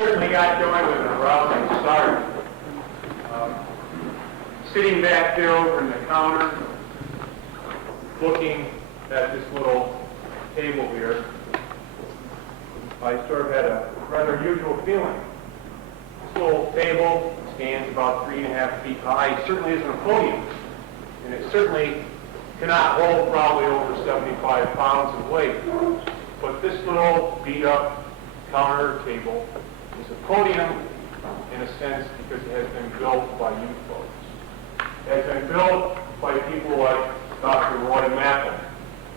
Certainly got going with an arousing start. Sitting back there over in the counter, looking at this little table here, I sort of had a rather unusual feeling. This little table stands about 3.5 feet high. It certainly isn't a podium, and it certainly cannot hold probably over 75 pounds of weight. But this little beat-up counter table is a podium in a sense because it has been built by you folks. It has been built by people like Dr. Roy Mappel,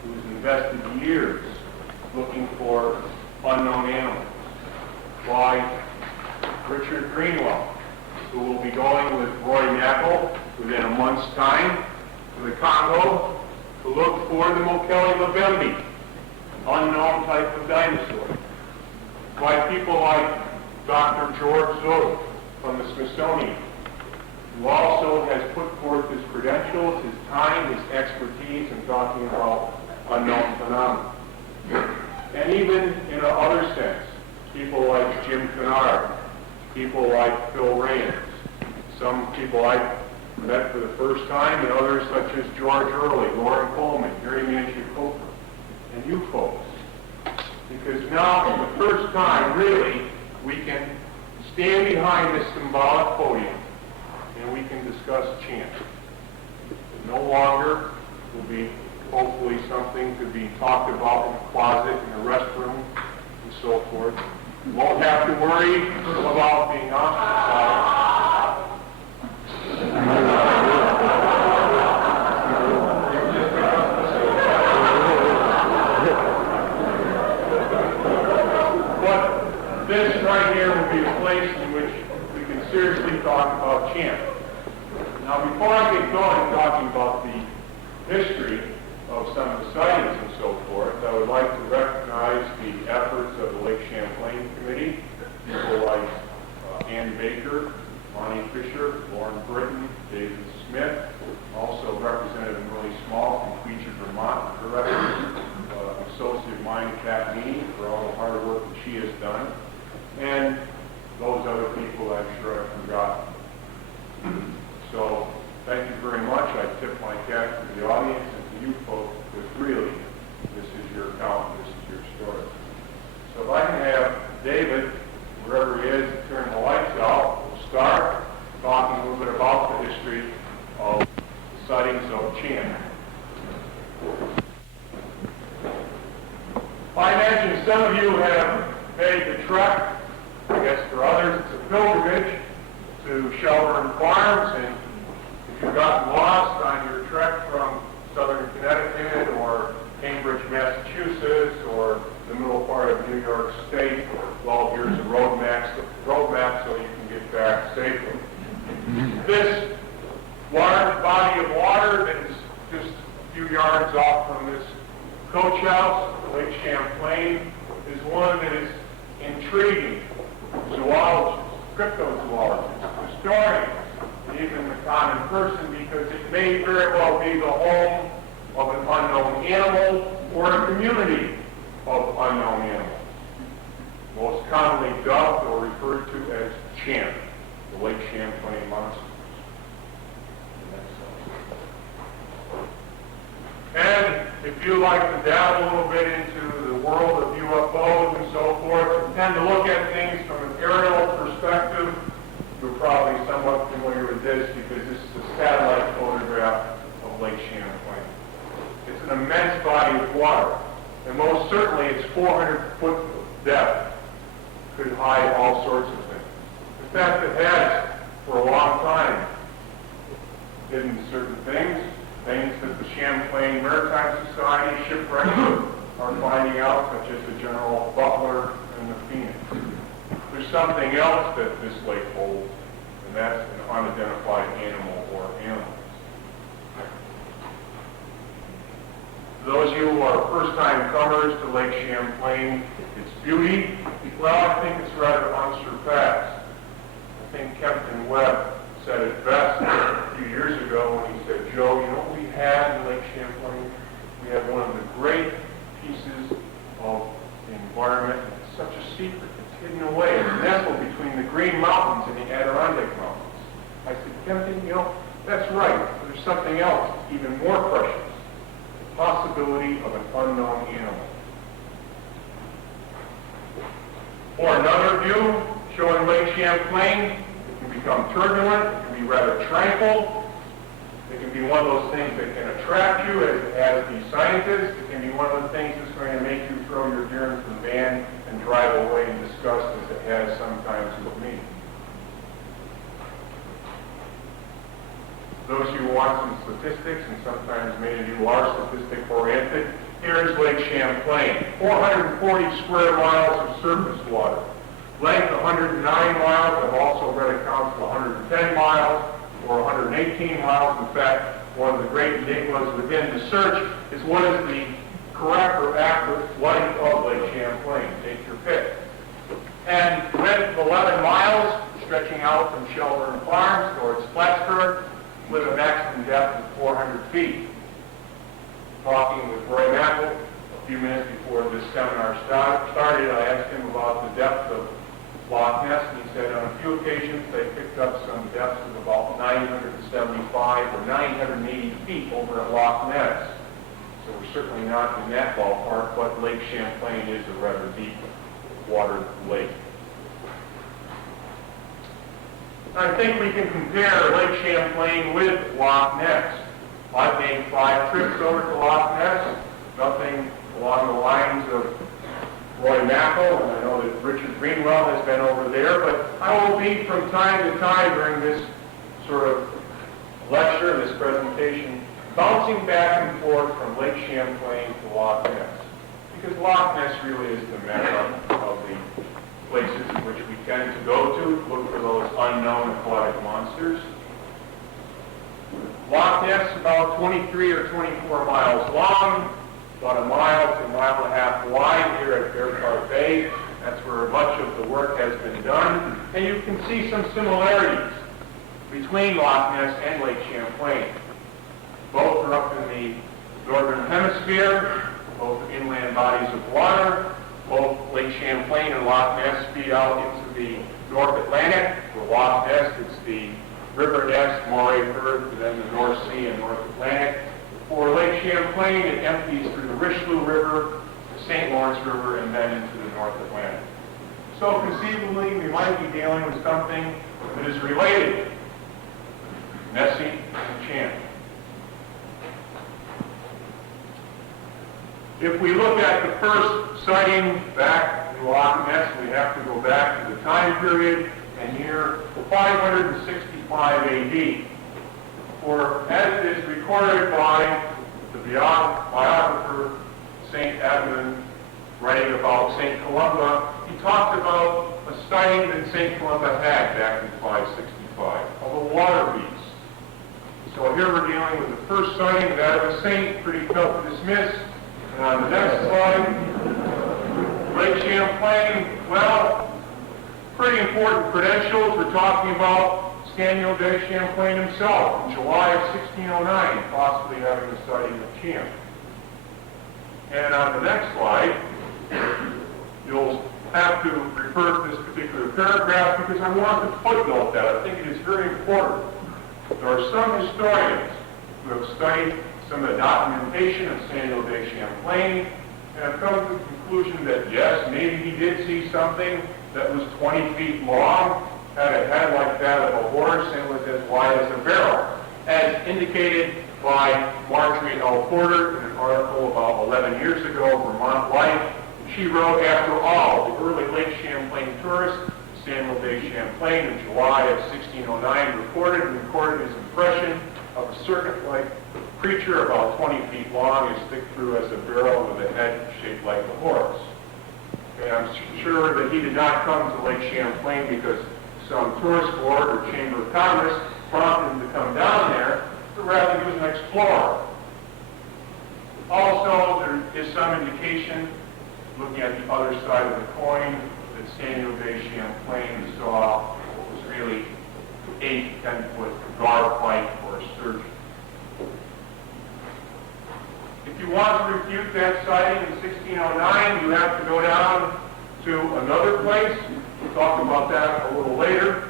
who's invested years looking for unknown animals. By Richard Greenwell, who will be going with Roy Mappel within a month's time to the Congo to look for the Mokele Lubembe, an unknown type of dinosaur. By people like Dr. George Zoder from the Smithsonian, who also has put forth his credentials, his time, his expertise in talking about unknown phenomena. And even in another sense, people like Jim Kennard, people like Phil Raines, some people I've met for the first time, and others such as George Early, Lauren Coleman, Gary Manship-Coper, and you folks. Because now, for the first time, really, we can stand behind this symbolic podium and we can discuss chant. It no longer will be, hopefully, something to be talked about in a closet, in a restroom, and so forth. You won't have to worry about being ostracized. But this right here will be a place in which we can seriously talk about chant. Now, before I get going talking about the history of some of the sightings and so forth, I would like to recognize the efforts of the Lake Champlain Committee, people like Ann Baker, Lonnie Fisher, Lauren Britton, David Smith, also Representative Willie Small from Queechee, Vermont, her efforts, Associate of mine, Kat Meany, for all the hard work that she has done, and those other people I'm sure I've forgotten. So, thank you very much. I tip my cap to the audience and to you folks, because really, this is your account, this is your story. So if I can have David, wherever he is, turn the lights out, we'll start talking a little bit about the history of the sightings of chant. I imagine some of you have made the trek. I guess for others it's a pilgrimage to Shelburne Farms, and if you've gotten lost on your trek from southern Connecticut or Cambridge, Massachusetts, or the middle part of New York State, well, here's a road map so you can get back safely. This large body of water that is just a few yards off from this coach house, Lake Champlain, is one that is intriguing zoologists, cryptozoologists, historians, and even the common person, because it may very well be the home of an unknown animal or a community of unknown animals, most commonly dubbed or referred to as chant, the Lake Champlain monsters. And if you like to dabble a little bit into the world of UFOs and so forth, and tend to look at things from an aerial perspective, you're probably somewhat familiar with this because this is a satellite photograph of Lake Champlain. It's an immense body of water, and most certainly its 400-foot depth could hide all sorts of things. In fact, it has, for a long time, hidden certain things that the Champlain Maritime Society shipwreckers are finding out, such as the General Butler and the Phoenix. There's something else that this lake holds, and that's an unidentified animal or animals. Those of you who are first-time comers to Lake Champlain, its beauty, well, I think it's rather unsurpassed. I think Captain Webb said it best a few years ago when he said, Joe, you know what we had in Lake Champlain? We had one of the great pieces of the environment. It's such a secret. It's hidden away, nestled between the Green Mountains and the Adirondack Mountains. I said, Kempton, that's right. But there's something else even more precious. The possibility of an unknown animal. Or another view showing Lake Champlain. It can become turbulent. It can be rather tranquil. It can be one of those things that can attract you as the scientist. It can be one of the things that's going to make you throw your gear into the van and drive away in disgust, as it has sometimes with me. Those of you who want some statistics, and sometimes many of you are statistic-oriented, here is Lake Champlain. 440 square miles of surface water. Length 109 miles. I've also read accounts of 110 miles or 118 miles. In fact, one of the great enigmas within the search is what is the correct or accurate length of Lake Champlain. Take your pick. And width of 11 miles, stretching out from Shelburne Farms towards Plattsburgh, with a maximum depth of 400 feet. Talking with Roy Mackle a few minutes before this seminar started, I asked him about the depth of Loch Ness, and he said on a few occasions they picked up some depths of about 975 or 980 feet over at Loch Ness. So we're certainly not in that ballpark, but Lake Champlain is a rather deep water lake. I think we can compare Lake Champlain with Loch Ness. I've made 5 trips over to Loch Ness, nothing along the lines of Roy Mackle, and I know that Richard Greenwell has been over there, but I will be from time to time during this sort of lecture, this presentation, bouncing back and forth from Lake Champlain to Loch Ness. Because Loch Ness really is the mecca of the places in which we tend to go to look for those unknown aquatic monsters. Loch Ness about 23 or 24 miles long, about a mile to a mile and a half wide here at Bearcart Bay. That's where much of the work has been done. And you can see some similarities between Loch Ness and Lake Champlain. Both are up in the northern hemisphere, both inland bodies of water. Both Lake Champlain and Loch Ness feed out into the North Atlantic. For Loch Ness, it's the river nest, Moray Firth, and then the North Sea and North Atlantic. For Lake Champlain, it empties through the Richelieu River, the St. Lawrence River, and then into the North Atlantic. So conceivably, we might be dealing with something that is related, Nessie and Champ. If we look at the first sighting back in Loch Ness, we have to go back to the time period and year 565 AD. For as it is recorded by the biographer St. Edmund, writing about St. Columba, he talked about a sighting that St. Columba had back in 565 of a water beast. So here we're dealing with the first sighting that of a saint, pretty tough to dismiss. And on the next slide, Lake Champlain, well, pretty important credentials. We're talking about Samuel de Champlain himself in July of 1609, possibly having a sighting of Champ. And on the next slide, you'll have to refer to this particular paragraph because I want to footnote that. I think it is very important. There are some historians who have studied some of the documentation of Samuel de Champlain and have come to the conclusion that yes, maybe he did see something that was 20 feet long, had a head like that of a horse, and was as wide as a barrel, as indicated by Marjorie L. Porter in an article about 11 years ago, Vermont Life. She wrote, after all, the early Lake Champlain tourist, Samuel de Champlain, in July of 1609, recorded his impression of a serpent-like creature about 20 feet long and stick through as a barrel with a head shaped like a horse. And I'm sure that he did not come to Lake Champlain because some tourist board or Chamber of Commerce prompted him to come down there, but rather he was an explorer. Also, there is some indication, looking at the other side of the coin, that Samuel de Champlain saw what was really 8 to 10-foot guard fight or a sturgeon. If you want to refute that sighting in 1609, you have to go down to another place. We'll talk about that a little later.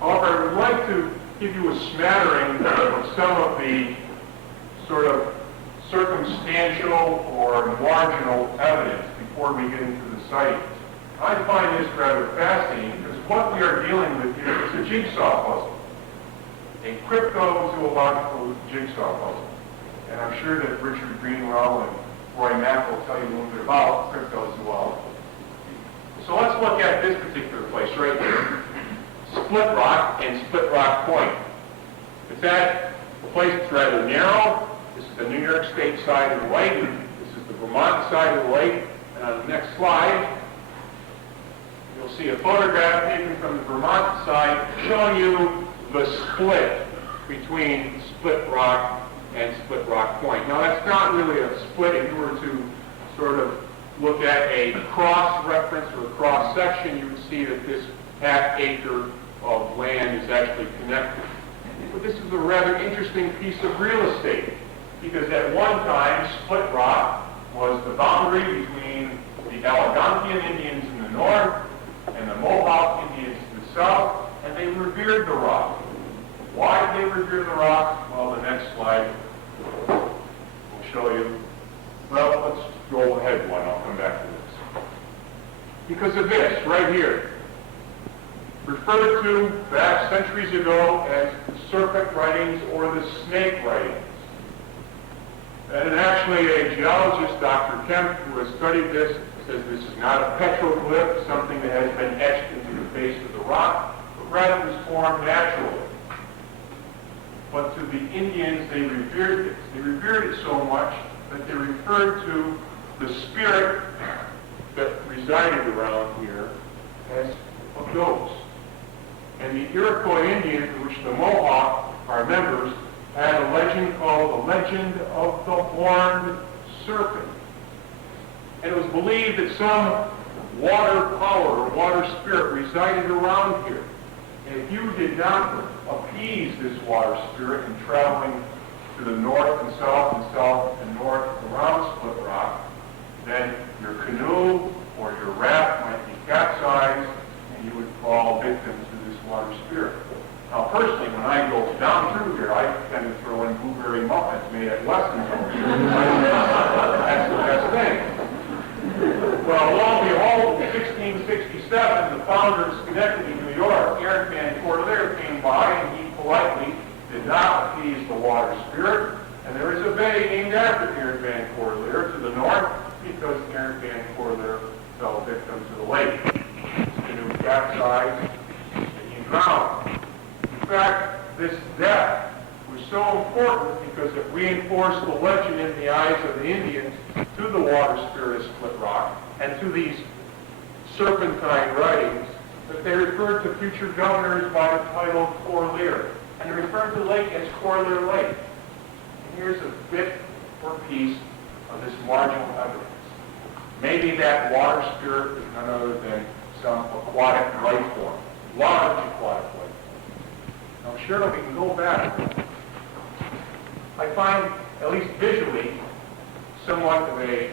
However, I would like to give you a smattering of some of the sort of circumstantial or marginal evidence before we get into the site. I find this rather fascinating because what we are dealing with here is a jigsaw puzzle, a cryptozoological jigsaw puzzle. And I'm sure that Richard Greenwell and Roy Mack will tell you a little bit about cryptozoology. So let's look at this particular place right here, Split Rock and Split Rock Point. It's at a place that's rather narrow. This is the New York State side of the lake. This is the Vermont side of the lake. And on the next slide, you'll see a photograph taken from the Vermont side showing you the split between Split Rock and Split Rock Point. Now, that's not really a split. If you were to sort of look at a cross-reference or a cross-section, you would see that this half acre of land is actually connected. But this is a rather interesting piece of real estate, because at one time, Split Rock was the boundary between the Algonquian Indians in the north and the Mohawk Indians in the south, and they revered the rock. Why did they revere the rock? Well, the next slide will show you. Well, let's go ahead one. I'll come back to this. Because of this, right here, referred to back centuries ago as the serpent writings or the snake writings. And actually, a geologist, Dr. Kemp, who has studied this, says this is not a petroglyph, something that has been etched into the face of the rock, but rather was formed naturally. But to the Indians, they revered it. They revered it so much that they referred to the spirit that resided around here as a ghost. And the Iroquois Indians, of which the Mohawk are members, had a legend called the Legend of the Horned Serpent. And it was believed that some water power or water spirit resided around here. And if you did not appease this water spirit in traveling to the north and south and north around Split Rock, then your canoe or your raft might be capsized and you would fall victim to this water spirit. Now, personally, when I go down through here, I tend to throw in blueberry muffins made at Weston's. That's the best thing. Well, lo and behold, in 1667, the founder of Schenectady, New York, Aaron Van Corlear, came by, and he politely did not appease the water spirit. And there is a bay named after Aaron Van Corlear to the north, because Aaron Van Corlear fell victim to the lake. His canoe capsized, and he drowned. In fact, this death was so important because it reinforced the legend in the eyes of the Indians to the water spirit of Split Rock and to these serpentine writings that they referred to future governors by the title Corlear. And they referred to the lake as Corlear Lake. And here's a bit or piece of this marginal evidence. Maybe that water spirit is none other than some aquatic life form, large aquatic life form. I'm sure that we can go back. I find, at least visually, somewhat of a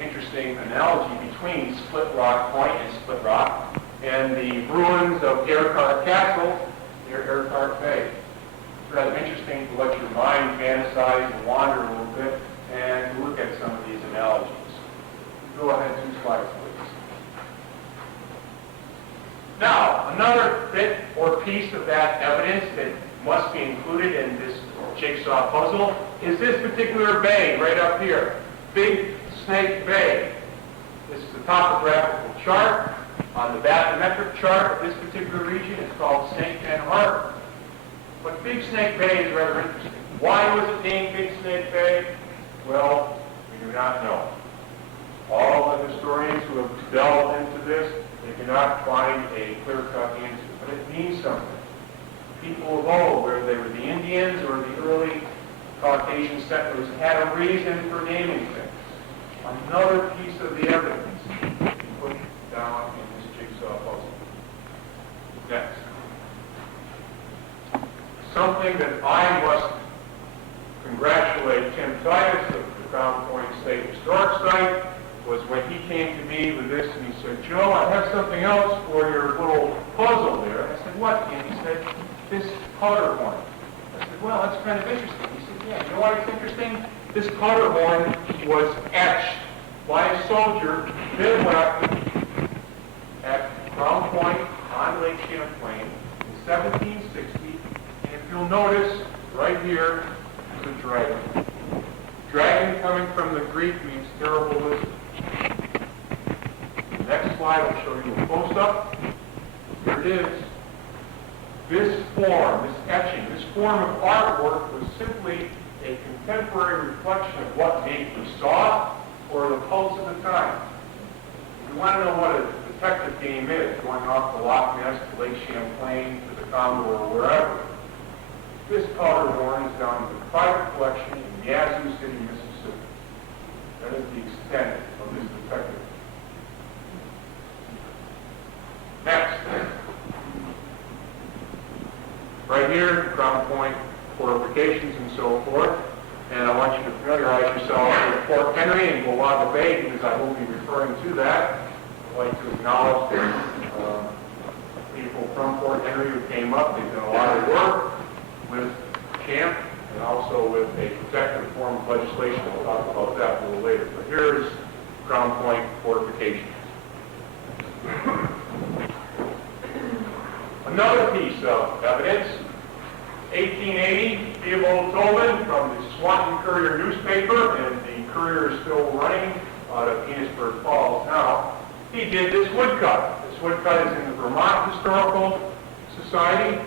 interesting analogy between Split Rock Point and Split Rock and the ruins of Ericart Castle near Ericart Bay. It's rather interesting to let your mind fantasize and wander a little bit and look at some of these analogies. Go ahead, 2 slides, please. Now, another bit or piece of that evidence that must be included in this jigsaw puzzle is this particular bay right up here, Big Snake Bay. This is a topographical chart. On the bathymetric chart of this particular region, it's called Snake Pen Harbor. But Big Snake Bay is rather interesting. Why was it named Big Snake Bay? Well, we do not know. All the historians who have delved into this, they cannot find a clear-cut answer, but it means something. People of old, whether they were the Indians or the early Caucasian settlers, had a reason for naming things. Another piece of the evidence put down in this jigsaw puzzle. Next. Something that I must congratulate Tim Titus of the Crown Point State Historic Site was when he came to me with this and he said, Joe, I have something else for your little puzzle there. I said, what? And he said, this powder horn. I said, well, that's kind of interesting. He said, yeah, you know why it's interesting? This powder horn was etched by a soldier bivouacked at Crown Point on Lake Champlain in 1760. And if you'll notice, right here is a dragon. Dragon, coming from the Greek, means terrible lizard. The next slide will show you a close-up. Here it is. This form, this etching, this form of artwork was simply a contemporary reflection of what nature saw or the pulse of the time. If you want to know what a detective game is, going off the Loch Ness to Lake Champlain to the Congo or wherever, this powder horn is down in the private collection in Yazoo City, Mississippi. That is the extent of this detective. Next. Right here, Crown Point fortifications and so forth. And I want you to familiarize yourself with Fort Henry and Gulaga Bay, because I will be referring to that. I'd like to acknowledge the people from Fort Henry who came up. They've done a lot of work with camp and also with a protective form of legislation. We'll talk about that a little later. But here is Crown Point fortifications. Another piece of evidence, 1880, Theobald Tobin from the Swanton Courier newspaper, and the Courier is still running out of Petersburg Falls now. He did this woodcut. This woodcut is in the Vermont Historical Society,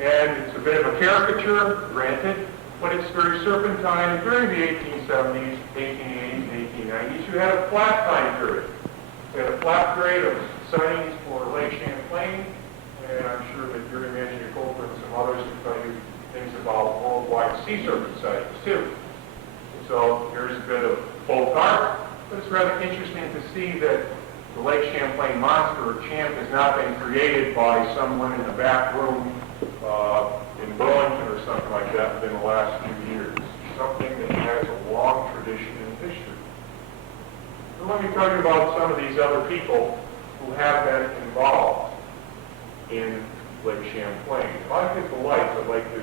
and it's a bit of a caricature, granted, but it's very serpentine. And during the 1870s, 1880s, and 1890s, you had a flat time period. You had a flat period of sightings for Lake Champlain, and I'm sure that Gary Mangiacopa and some others can tell you things about worldwide sea serpent sightings too. So here's a bit of folk art, but it's rather interesting to see that the Lake Champlain monster or champ has not been created by someone in the back room in Burlington or something like that within the last few years. Something that has a long tradition in history. So let me tell you about some of these other people who have been involved in Lake Champlain. If I hit the lights, I'd like to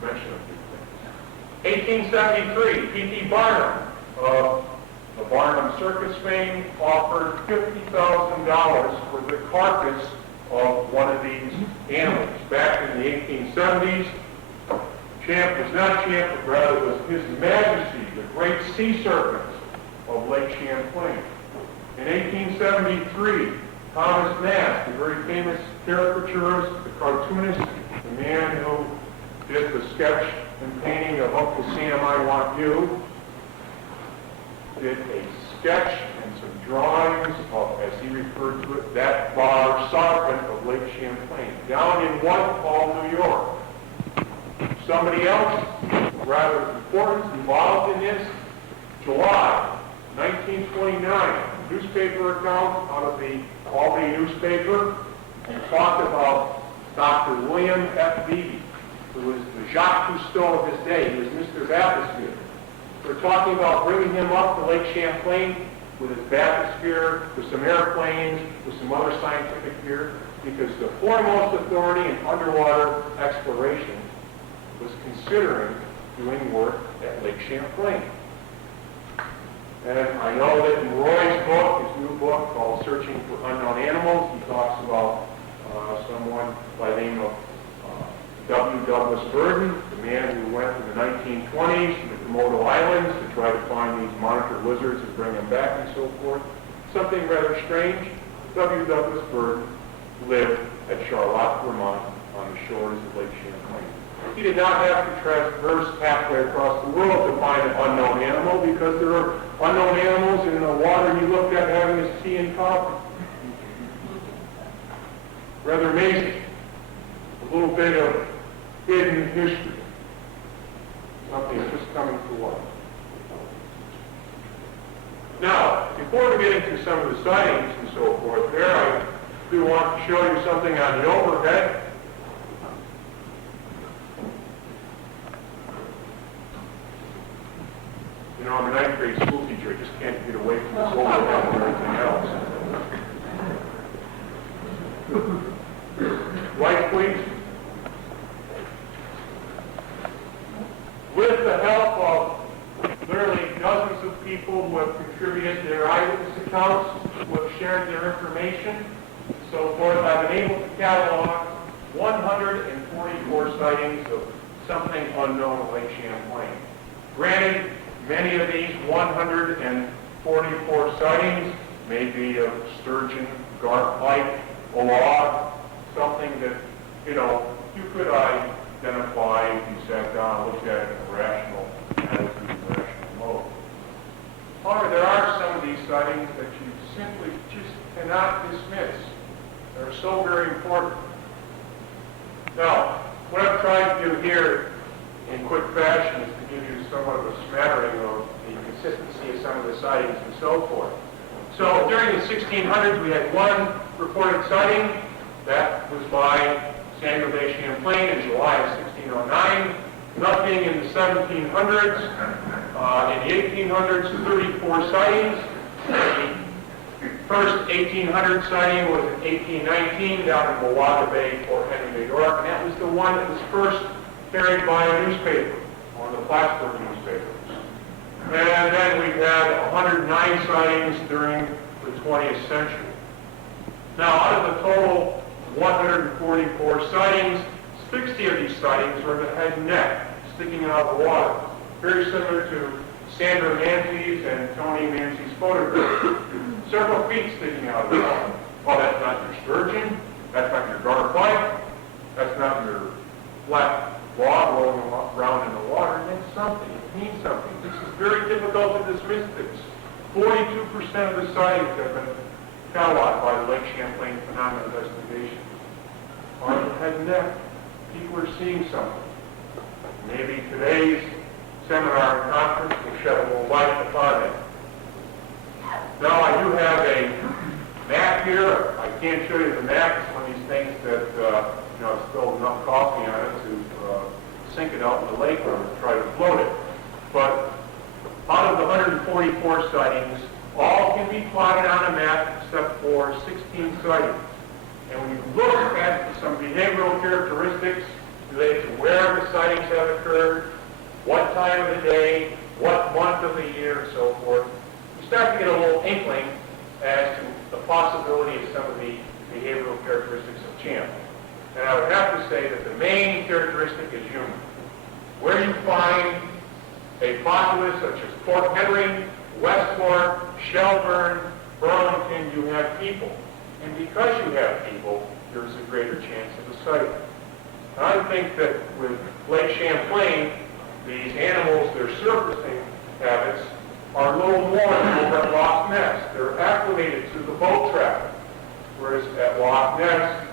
mention a few things. 1873, P.T. Barnum of the Barnum Circus fame offered $50,000 for the carcass of one of these animals. Back in the 1870s, Champ was not Champ, but rather was His Majesty, the great sea serpent of Lake Champlain. In 1873, Thomas Nast, the very famous caricaturist, the cartoonist, the man who did the sketch and painting of Uncle Sam, I Want You, did a sketch and some drawings of, as he referred to it, that bar serpent of Lake Champlain, down in Whitehall, New York. Somebody else, rather important, involved in this, July 1929, newspaper account out of the Albany newspaper, and talked about Dr. William F. Beebe, who was the Jacques Cousteau of his day. He was Mr. Bathysphere. We're talking about bringing him up to Lake Champlain with his bathysphere, with some airplanes, with some other scientific gear, because the foremost authority in underwater exploration was considering doing work at Lake Champlain. And I know that in Roy's book, his new book called Searching for Unknown Animals, he talks about someone by the name of W. Douglas Burden, the man who went in the 1920s to the Komodo Islands to try to find these monitor lizards and bring them back and so forth. Something rather strange, W. Douglas Burden lived at Charlotte, Vermont, on the shores of Lake Champlain. He did not have to traverse halfway across the world to find an unknown animal, because there are unknown animals in the water he looked at having his tea and coffee. Rather amazing. A little bit of hidden history. Something just coming to light. Now, before we get into some of the sightings and so forth there, I do want to show you something on the overhead. You know, I'm a ninth grade school teacher. teacher. I just can't get away from this overhead and everything else. Light, please. With the help of literally dozens of people who have contributed their eyewitness accounts, who have shared their information, so forth, I've been able to catalog 144 sightings of something unknown in Lake Champlain. Granted, many of these 144 sightings may be of sturgeon, garp pike, a log, something that, you could identify if you sat down and looked at it in a rational attitude and rational mode. However, there are some of these sightings that you simply just cannot dismiss. They're so very important. Now, what I've tried to do here in quick fashion is to give you somewhat of a smattering of the consistency of some of the sightings and so forth. So during the 1600s, we had one reported sighting. That was by Samuel de Champlain in July of 1609. Nothing in the 1700s. In the 1800s, 34 sightings. The first 1800 sighting was in 1819 down in Milwaukee Bay, Fort Henry, New York, and that was the one that was first carried by a newspaper, one of the Plattsburgh newspapers. And then we've had 109 sightings during the 20th century. Now, out of the total 144 sightings, 60 of these sightings are the head and neck sticking out of the water, very similar to Sandra Mancy's and Tony Mancy's photograph. Several feet sticking out of the water. Well, that's not your sturgeon, that's not your garter pike, that's not your flat log rolling around in the water. It means something. It means something. This is very difficult to dismiss this. 42% of the sightings have been cataloged by the Lake Champlain Phenomena Investigation. On the head and neck, people are seeing something. Maybe today's seminar and conference will shed a little light upon it. Now, I do have a map here. I can't show you the map. It's one of these things that, I've spilled enough coffee on it to sink it out in the lake or try to float it. But out of the 144 sightings, all can be plotted on a map except for 16 sightings. And when you look at some behavioral characteristics related to where the sightings have occurred, what time of the day, what month of the year, and so forth, you start to get a little inkling as to the possibility of some of the behavioral characteristics of Champ. And I would have to say that the main characteristic is human. Where you find a populace such as Fort Henry, Westport, Shelburne, Burlington, you have people. And because you have people, there's a greater chance of a sighting. And I think that with Lake Champlain, these animals, their surfacing habits are a little more than over at Loch Ness. They're acclimated to the boat traffic. Whereas at Loch Ness,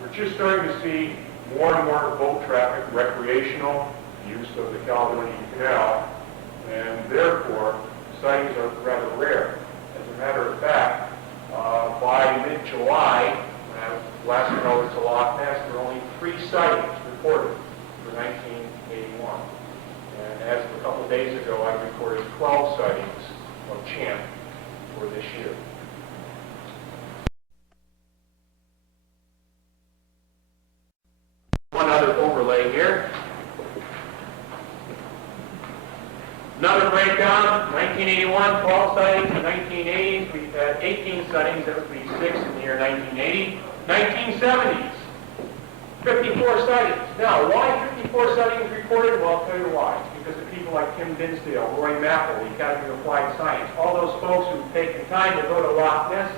we're just starting to see more and more boat traffic, recreational use of the Caledonian Canal, and therefore sightings are rather rare. As a matter of fact, by mid-July, when I was last over to Loch Ness, there were only 3 sightings reported for 1981. And as of a couple of days ago, I recorded 12 sightings of Champ for this year. One other overlay here. Another breakdown, 1981, 12 sightings. In the 1980s, we've had 18 sightings. That would be 6 in the year 1980. 1970s, 54 sightings. Now, why 54 sightings reported? Well, I'll tell you why. It's because of people like Tim Dinsdale, Roy Mappel, the Academy of Applied Science, all those folks who've taken time to go to Loch Ness.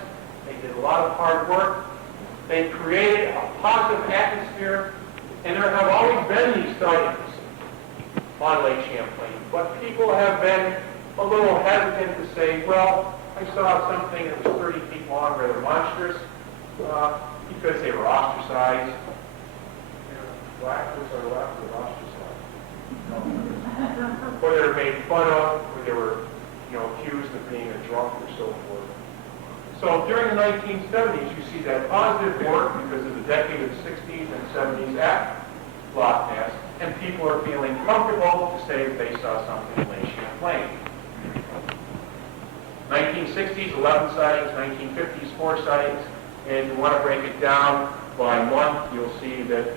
They did a lot of hard work. They created a positive atmosphere, and there have always been these sightings on Lake Champlain. But people have been a little hesitant to say, well, I saw something that was 30 feet long, rather monstrous, because they were ostracized. Black was our left was ostracized. Or they were made fun of, or they were, accused of being a drunk or so forth. So during the 1970s, you see that positive work because of the decade of the 60s and 70s at Loch Ness, and people are feeling comfortable to say that they saw something in Lake Champlain. 1960s, 11 sightings, 1950s, 4 sightings, and if you want to break it down by month, you'll see that,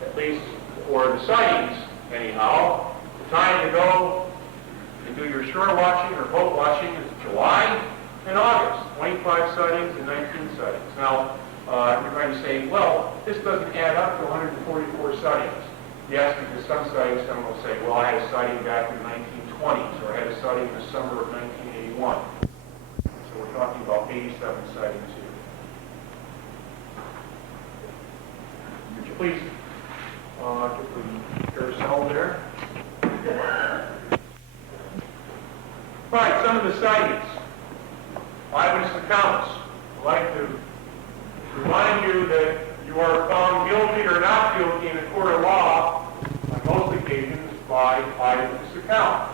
at least for the sightings, anyhow, the time to go and do your shore watching or boat watching is July and August, 25 sightings and 19 sightings. Now, you're going to say, well, this doesn't add up to 144 sightings. Yes, because some sightings, someone will say, well, I had a sighting back in the 1920s, or I had a sighting in the summer of 1981. So we're talking about 87 sightings here. Would you please get the carousel there? All right, some of the sightings. Eyewitness accounts. I'd like to remind you that you are found guilty or not guilty in a court of law on most occasions by eyewitness account.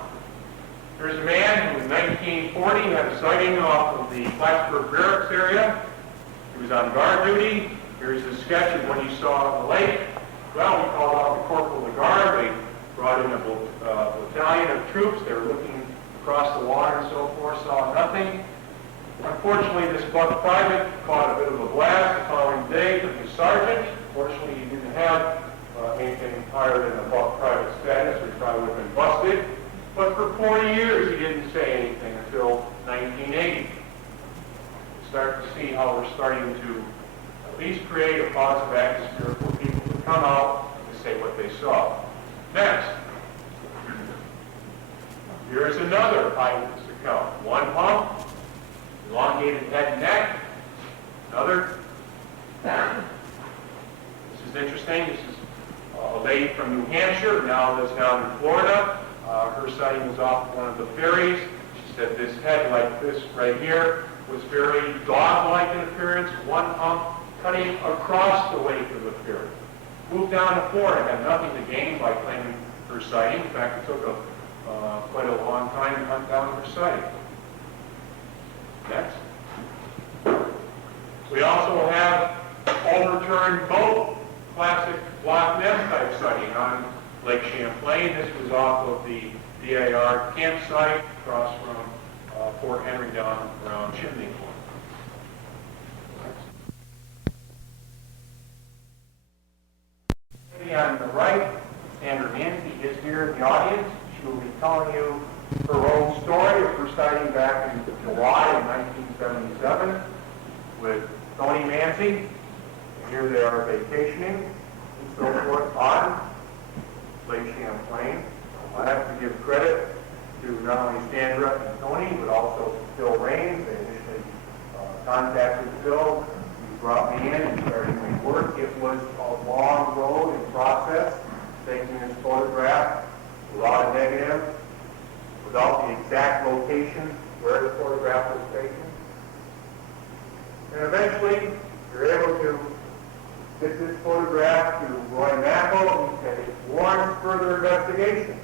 There's a man who in 1940 had a sighting off of the Plattsburgh Barracks area. He was on guard duty. Here's a sketch of what he saw in the lake. Well, we called out the corporal of the guard. They brought in a battalion of troops. They were looking across the water and so forth, saw nothing. Unfortunately, this buck private caught a bit of a blast the following day from his sergeant. Fortunately, he didn't have anything higher than a buck private status, which probably would have been busted. But for 40 years, he didn't say anything until 1980. We start to see how we're starting to at least create a positive atmosphere for people to come out and say what they saw. Next, here is another eyewitness account. One hump, elongated head and neck. Another. This is interesting. This is a lady from New Hampshire, now lives down in Florida. Her sighting was off one of the ferries. She said this head like this right here was very dog-like in appearance, one hump cutting across the wake of the ferry. Moved down to Florida, had nothing to gain by claiming her sighting. In fact, it took quite a long time to hunt down her sighting. Next. We also have overturned boat, classic Loch Ness type sighting on Lake Champlain. This was off of the DAR campsite across from Fort Henry down around Chimney Point. On the right, Sandra Nancy is here in the audience. She will be telling you her own story of her sighting back in July of 1977 with Tony Manzi. And here they are vacationing and so forth on Lake Champlain. I have to give credit to not only Sandra and Tony, but also Phil Raines. They initially contacted Phil. He brought me in and started doing work. It was a long road in process, taking this photograph, a lot of negative, without the exact location where the photograph was taken. And eventually, you're able to get this photograph to Roy Mackel, and he said it warrants further investigation.